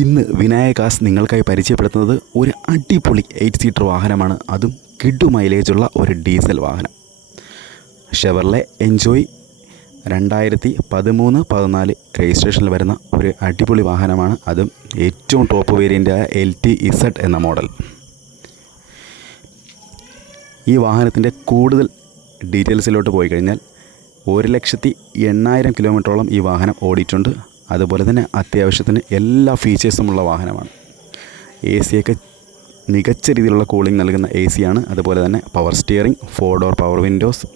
ഇന്ന് വിനായകാസ് നിങ്ങൾക്കായി പരിചയപ്പെടുത്തുന്നത് ഒരു അടിപൊളി 8 സീറ്റർ വാഹനമാണ്. അതും കിഡു മൈലേജുള്ള ഒരു ഡീസൽ വാഹനം. ഷെവർലെ എൻജോയ് 2013-14 രജിസ്ട്രേഷനിൽ വരുന്ന ഒരു അടിപൊളി വാഹനമാണ്. അതും ഏറ്റവും ടോപ്പ് വേരിയൻ്റായ LTZ എന്ന മോഡൽ. ഈ വാഹനത്തിൻ്റെ കൂടുതൽ ഡീറ്റെയിൽസിലോട്ട് പോയി കഴിഞ്ഞാൽ 1,80,000 കിലോമീറ്ററോളം ഈ വാഹനം ഓടിയിട്ടുണ്ട്. അതുപോലെ തന്നെ അത്യാവശ്യത്തിന് എല്ലാ ഫീച്ചേഴ്സുമുള്ള വാഹനമാണ്. AC മികച്ച രീതിയിലുള്ള കൂളിംഗ് നൽകുന്ന AC ആണ്. അതുപോലെ തന്നെ power steering, 4 door power Windows,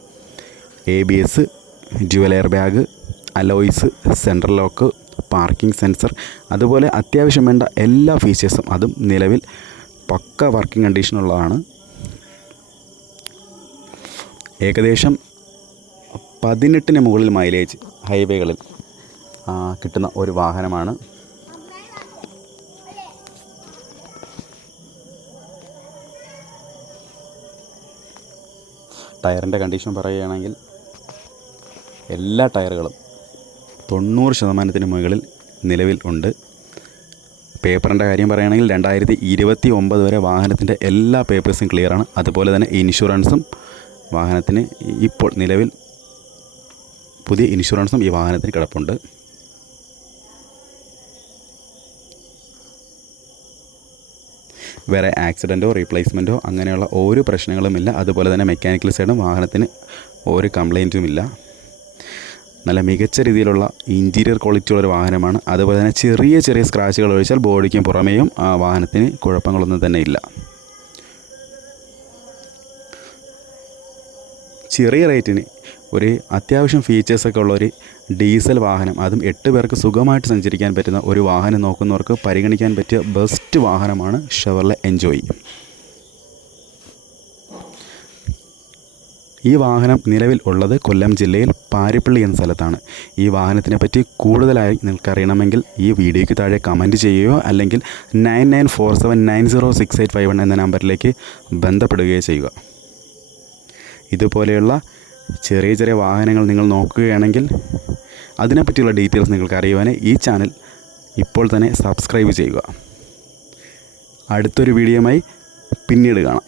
ABS, dual air bag, alloys, central lock, parking sensor, അതുപോലെ അത്യാവശ്യം വേണ്ട എല്ലാ ഫീച്ചേഴ്സും അതും നിലവിൽ പക്ക വർക്കിംഗ് കണ്ടീഷനുള്ളതാണ്. ഏകദേശം 18 മുകളിൽ മൈലേജ് ഹൈവേകളിൽ കിട്ടുന്ന ഒരു വാഹനമാണ്. ടയറിൻ്റെ കണ്ടീഷൻ പറയുകയാണെങ്കിൽ എല്ലാ ടയറുകളും 90% മുകളിൽ നിലവിൽ ഉണ്ട്. പേപ്പറിൻ്റെ കാര്യം പറയുകയാണെങ്കിൽ 2029 വരെ വാഹനത്തിൻ്റെ എല്ലാ പേപ്പേഴ്സും ക്ലിയറാണ്. അതുപോലെ തന്നെ ഇൻഷുറൻസും വാഹനത്തിന് ഇപ്പോൾ നിലവിൽ പുതിയ ഇൻഷുറൻസും ഈ വാഹനത്തിന് കിടപ്പുണ്ട്. വേറെ ആക്സിഡൻറ്റോ റീപ്ലേസ്മെൻറ്റോ അങ്ങനെയുള്ള ഒരു പ്രശ്നങ്ങളുമില്ല. അതുപോലെ തന്നെ മെക്കാനിക്കൽ സൈഡും വാഹനത്തിന് ഒരു കംപ്ലൈൻറ്റുമില്ല. നല്ല മികച്ച രീതിയിലുള്ള ഇൻറ്റീരിയർ ക്വാളിറ്റിയുള്ളൊരു വാഹനമാണ്. അതുപോലെ തന്നെ ചെറിയ സ്ക്രാച്ചുകൾ ഒഴിച്ചാൽ ബോഡിക്കും പുറമേയും വാഹനത്തിന് കുഴപ്പങ്ങളൊന്നും തന്നെ ഇല്ല. ചെറിയ റേറ്റിന് ഒരു അത്യാവശ്യം ഫീച്ചേഴ്സൊക്കെ ഉള്ളൊരു ഡീസൽ വാഹനം, അതും 8 പേർക്ക് സുഖമായിട്ട് സഞ്ചരിക്കാൻ പറ്റുന്ന ഒരു വാഹനം നോക്കുന്നവർക്ക് പരിഗണിക്കാൻ പറ്റിയ ബെസ്റ്റ് വാഹനമാണ് ഷെവർലെ എൻജോയ്. ഈ വാഹനം നിലവിൽ ഉള്ളത് കൊല്ലം ജില്ലയിൽ പാരിപ്പള്ളി എന്ന സ്ഥലത്താണ്. ഈ വാഹനത്തിനെ പറ്റി കൂടുതലായി നിങ്ങൾക്കറിയണമെങ്കിൽ ഈ വീഡിയോയ്ക്ക് താഴെ കമൻറ്റ് ചെയ്യുകയോ അല്ലെങ്കിൽ 9947906851 എന്ന നമ്പറിലേക്ക് ബന്ധപ്പെടുകയോ ചെയ്യുക. ഇതുപോലെയുള്ള ചെറിയ വാഹനങ്ങൾ നിങ്ങൾ നോക്കുകയാണെങ്കിൽ അതിനെപ്പറ്റിയുള്ള ഡീറ്റെയിൽസ് നിങ്ങൾക്ക് അറിയുവാൻ ഈ ചാനൽ ഇപ്പോൾ തന്നെ സബ്സ്ക്രൈബ് ചെയ്യുക. അടുത്തൊരു വീഡിയോയുമായി പിന്നീട് കാണാം.